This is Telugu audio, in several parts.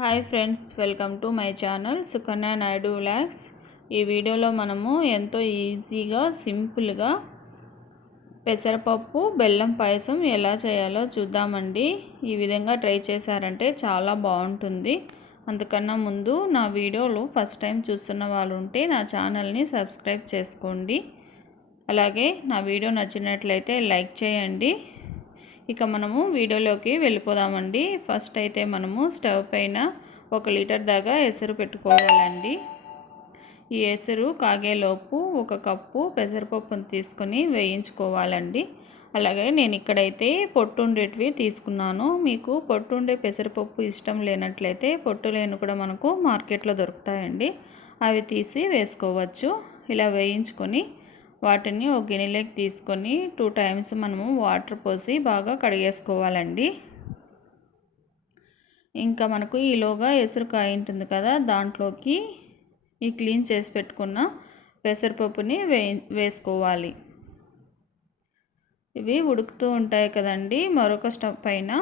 Hi friends welcome to my channel Sukanya Naidu vlogs. ఈ వీడియోలో మనము ఎంతో ఈజీగా సింపుల్గా పెసరపప్పు బెల్లం పాయసం ఎలా చేయాలో చూద్దామండి. ఈ విధంగా ట్రై చేశారంటే చాలా బాగుంటుంది. అందుకన్నా ముందు నా వీడియోలు ఫస్ట్ టైం చూస్తున్న వాళ్ళు ఉంటే నా ఛానల్ని సబ్స్క్రైబ్ చేసుకోండి. అలాగే నా వీడియో నచ్చినట్లయితే లైక్ చేయండి. ఇక మనము వీడియోలోకి వెళ్ళిపోదామండి. ఫస్ట్ అయితే మనము స్టవ్ పైన ఒక లీటర్ దాకా ఎసరు పెట్టుకోవాలండి. ఈ ఎసరు కాగేలోపు ఒక కప్పు పెసరపప్పును తీసుకొని వేయించుకోవాలండి. అలాగే నేను ఇక్కడైతే పొట్టు ఉండేటివి తీసుకున్నాను. మీకు పొట్టు ఉండే పెసరపప్పు ఇష్టం లేనట్లయితే పొట్టు లేని కూడా మనకు మార్కెట్లో దొరుకుతాయండి. అవి తీసి వేసుకోవచ్చు. ఇలా వేయించుకొని వాటిని ఒక గిన్నెలోకి తీసుకొని టూ టైమ్స్ మనము వాటర్ పోసి బాగా కడిగేసుకోవాలండి. ఇంకా మనకు ఈలోగా ఎసురుకాయ ఉంటుంది కదా దాంట్లోకి ఈ క్లీన్ చేసి పెట్టుకున్న పెసరపప్పుని వే వేసుకోవాలి. ఇవి ఉడుకుతూ ఉంటాయి కదండి మరొక స్టవ్ పైన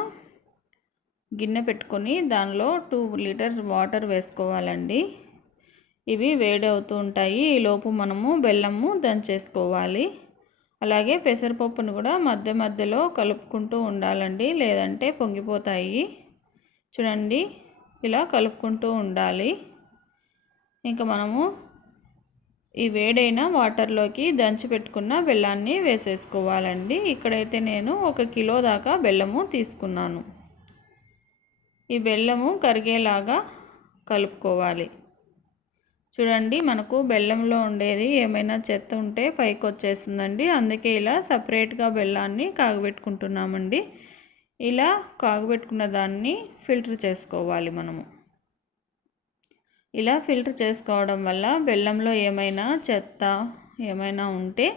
గిన్నె పెట్టుకొని దానిలో టూ లీటర్స్ వాటర్ వేసుకోవాలండి. ఇవి వేడవుతూ ఉంటాయి. ఈలోపు మనము బెల్లము దంచేసుకోవాలి. అలాగే పెసరపప్పును కూడా మధ్య మధ్యలో కలుపుకుంటూ ఉండాలండి. లేదంటే పొంగిపోతాయి. చూడండి ఇలా కలుపుకుంటూ ఉండాలి. ఇంకా మనము ఈ వేడైన వాటర్లోకి దంచి పెట్టుకున్న బెల్లాన్ని వేసేసుకోవాలండి. ఇక్కడైతే నేను ఒక కిలో దాకా బెల్లము తీసుకున్నాను. ఈ బెల్లము కరిగేలాగా కలుపుకోవాలి. చూడండి మనకు బెల్లంలో ఉండేది ఏమైనా చెత్త ఉంటే పైకి వచ్చేస్తుందండి అందుకే ఇలా సపరేట్గా బెల్లాన్ని కాగబెట్టుకుంటున్నామండి. ఇలా కాగబెట్టుకున్న దాన్ని ఫిల్టర్ చేసుకోవాలి మనము. ఇలా ఫిల్టర్ చేసుకోవడం వల్ల బెల్లంలో ఏమైనా చెత్త ఏమైనా ఉంటే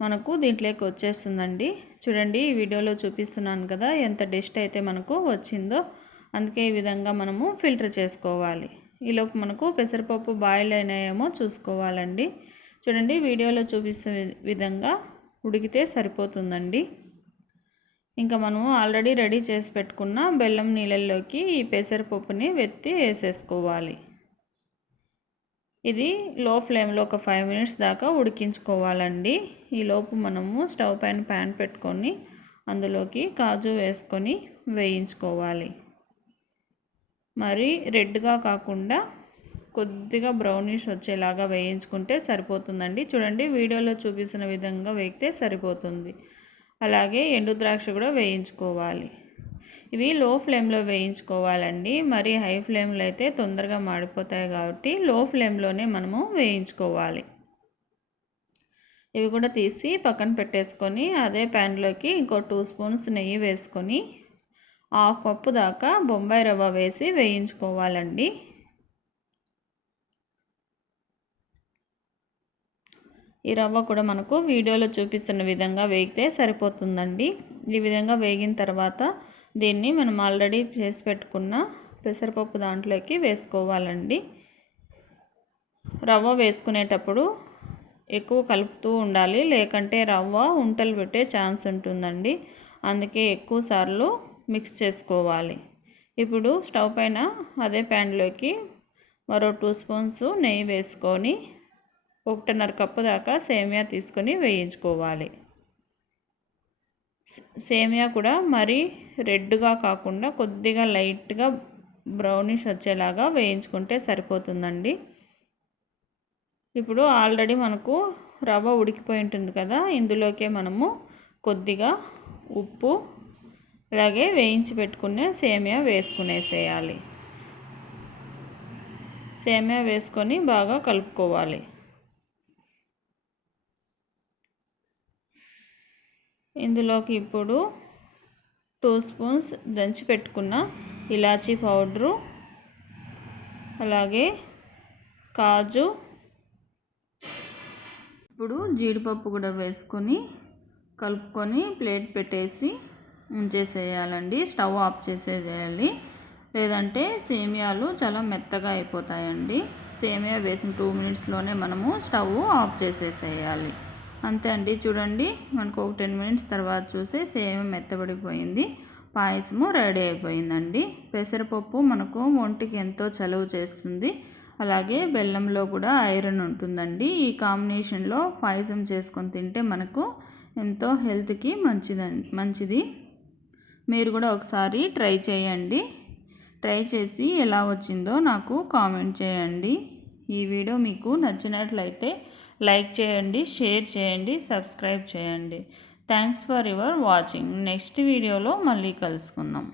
మనకు దీంట్లోకి వచ్చేస్తుందండి. చూడండి ఈ వీడియోలో చూపిస్తున్నాను కదా ఎంత డస్ట్ అయితే మనకు వచ్చిందో అందుకే ఈ విధంగా మనము ఫిల్టర్ చేసుకోవాలి. ఈలోపు మనకు పెసరపప్పు బాయిల్ అయినాయేమో చూసుకోవాలండి. చూడండి వీడియోలో చూపిస్తున్న విధంగా ఉడికితే సరిపోతుందండి. ఇంకా మనము ఆల్రెడీ రెడీ చేసి పెట్టుకున్న బెల్లం నీళ్ళల్లోకి ఈ పెసరపప్పుని వెత్తి వేసేసుకోవాలి. ఇది లో ఫ్లేమ్లో ఒక ఫైవ్ మినిట్స్ దాకా ఉడికించుకోవాలండి. ఈలోపు మనము స్టవ్ పైన ప్యాన్ పెట్టుకొని అందులోకి కాజు వేసుకొని వేయించుకోవాలి. మరి రెడ్గా కాకుండా కొద్దిగా బ్రౌనిష్ వచ్చేలాగా వేయించుకుంటే సరిపోతుందండి. చూడండి వీడియోలో చూపిస్తున్న విధంగా వేగితే సరిపోతుంది. అలాగే ఎండు ద్రాక్ష కూడా వేయించుకోవాలి. ఇవి లో ఫ్లేమ్లో వేయించుకోవాలండి. మరి హై ఫ్లేమ్లో అయితే తొందరగా మాడిపోతాయి కాబట్టి లో ఫ్లేమ్లోనే మనము వేయించుకోవాలి. ఇవి కూడా తీసి పక్కన పెట్టేసుకొని అదే ప్యాన్లోకి ఇంకో టూ స్పూన్స్ నెయ్యి వేసుకొని హాఫ్ కప్పు దాకా బొంబాయి రవ్వ వేసి వేయించుకోవాలండి. ఈ రవ్వ కూడా మనకు వీడియోలో చూపిస్తున్న విధంగా వేగితే సరిపోతుందండి. ఈ విధంగా వేగిన తర్వాత దీన్ని మనం ఆల్రెడీ చేసి పెట్టుకున్న పెసరపప్పు దాంట్లోకి వేసుకోవాలండి. రవ్వ వేసుకునేటప్పుడు ఎక్కువ కలుపుతూ ఉండాలి లేకంటే రవ్వ ఉంటలు పెట్టే ఛాన్స్ ఉంటుందండి. అందుకే ఎక్కువ సార్లు మిక్స్ చేసుకోవాలి. ఇప్పుడు స్టవ్ పైన అదే ప్యాన్లోకి మరో టూ స్పూన్స్ నెయ్యి వేసుకొని ఒకటిన్నర కప్పు దాకా సేమియా తీసుకొని వేయించుకోవాలి. సేమియా కూడా మరీ రెడ్గా కాకుండా కొద్దిగా లైట్గా బ్రౌనిష్ వచ్చేలాగా వేయించుకుంటే సరిపోతుందండి. ఇప్పుడు ఆల్రెడీ మనకు రవ్వ ఉడికిపోయి ఉంటుంది కదా ఇందులోకే మనము కొద్దిగా ఉప్పు అలాగే వేయించి పెట్టుకున్న సేమియా వేసుకునేసేయాలి. సేమియా వేసుకొని బాగా కలుపుకోవాలి. ఇందులోకి ఇప్పుడు టూ స్పూన్స్ దంచి పెట్టుకున్న ఇలాచీ పౌడరు అలాగే కాజు ఇప్పుడు జీడిపప్పు కూడా వేసుకొని కలుపుకొని ప్లేట్ పెట్టేసి ఉంచేసేయాలండి. స్టవ్ ఆఫ్ చేసేయాలి లేదంటే సేమియాలు చాలా మెత్తగా అయిపోతాయండి. సేమియా వేసిన టూ మినిట్స్లోనే మనము స్టవ్ ఆఫ్ చేసేసేయాలి. అంతే అండి. చూడండి మనకు ఒక టెన్ మినిట్స్ తర్వాత చూస్తే సేమ మెత్తబడిపోయింది. పాయసము రెడీ అయిపోయిందండి. పెసరపప్పు మనకు ఒంటికి ఎంతో చలువ చేస్తుంది. అలాగే బెల్లంలో కూడా ఐరన్ ఉంటుందండి. ఈ కాంబినేషన్లో పాయసం చేసుకొని తింటే మనకు ఎంతో హెల్త్కి మంచిదండి మంచిది. మీరు కూడా ఒకసారి ట్రై చేయండి. ట్రై చేసి ఎలా వచ్చిందో నాకు కామెంట్ చేయండి. ఈ వీడియో మీకు నచ్చినట్లయితే లైక్ చేయండి షేర్ చేయండి సబ్స్క్రైబ్ చేయండి. Thanks for your watching. Next వీడియోలో మళ్ళీ కలుసుకుందాం.